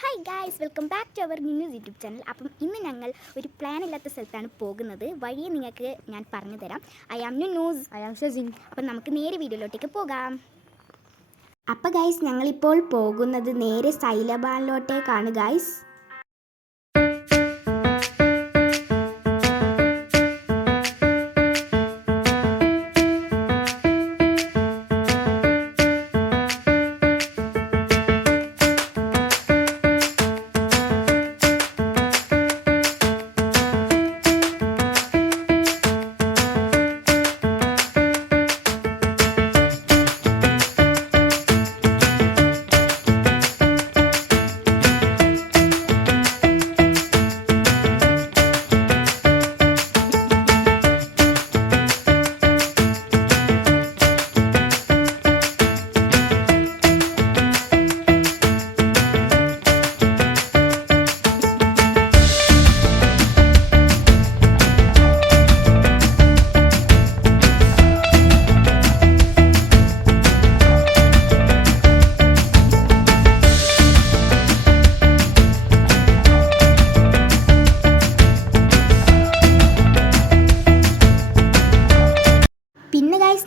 Hi guys, welcome back to our news YouTube channel. അപ്പം ഇന്ന് ഞങ്ങൾ ഒരു പ്ലാൻ ഇല്ലാത്ത സ്ഥലത്താണ് പോകുന്നത്. വഴിയെ നിങ്ങൾക്ക് ഞാൻ പറഞ്ഞു തരാം. I am news, I am Shajin. അപ്പം നമുക്ക് നേരെ വീഡിയോയിലോട്ടേക്ക് പോകാം. അപ്പം ഗായ്സ്, ഞങ്ങളിപ്പോൾ പോകുന്നത് നേരെ സൈലബാനിലോട്ടേക്കാണ് ഗായ്സ്.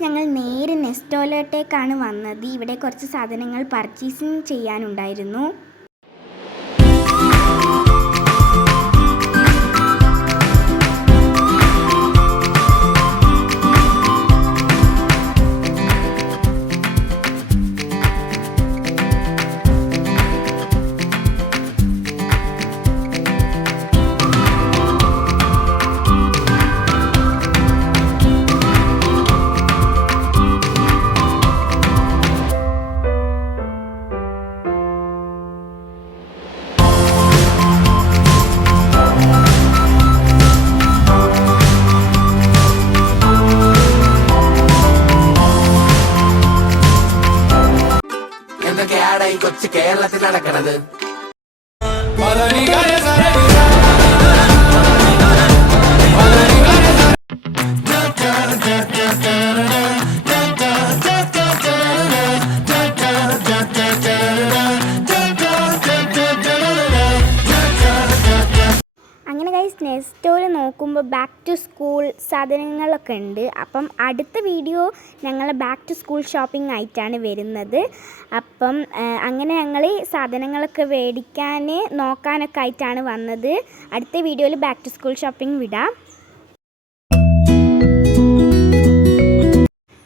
ഞങ്ങൾ നേരെ നെസ്റ്റോലോട്ടേക്കാണ് വന്നത്. ഇവിടെ കുറച്ച് സാധനങ്ങൾ പർച്ചേസിങ് ചെയ്യാനുണ്ടായിരുന്നു. കൊച്ചു കേരളത്തിൽ നടക്കണത്. അങ്ങനെ ഗൈസ്, നെസ്റ്റോയിൽ നോക്കുമ്പോൾ ബാക്ക് ടു സ്കൂൾ സാധനങ്ങളൊക്കെ ഉണ്ട്. അപ്പം അടുത്ത വീഡിയോ ഞങ്ങൾ ബാക്ക് ടു സ്കൂൾ ഷോപ്പിംഗ് ആയിട്ടാണ് വരുന്നത്. അപ്പം അങ്ങനെ ഞങ്ങൾ സാധനങ്ങളൊക്കെ മേടിക്കാൻ നോക്കാനൊക്കെ ആയിട്ടാണ് വന്നത്. അടുത്ത വീഡിയോയിൽ ബാക്ക് ടു സ്കൂൾ ഷോപ്പിംഗ് വിടാം.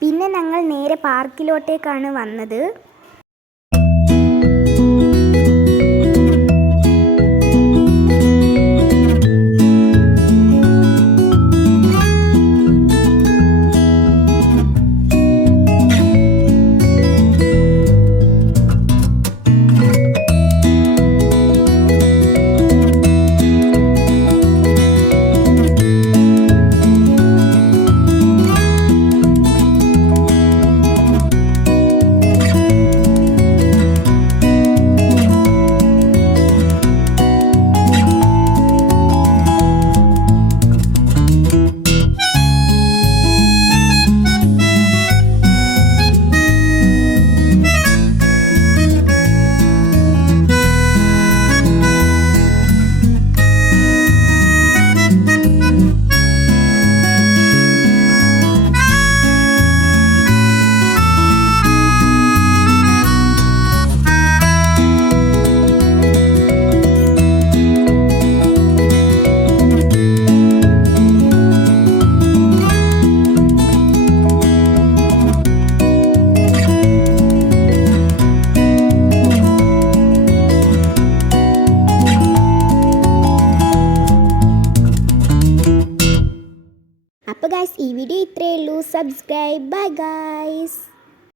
പിന്നെ ഞങ്ങൾ നേരെ പാർക്കിലോട്ടേക്കാണ് വന്നത്. അപ്പോൾ ഗൈസ്, ഈ വീഡിയോ ഇത്രയേ ഉള്ളൂ. സബ്സ്ക്രൈബ്. Bye guys.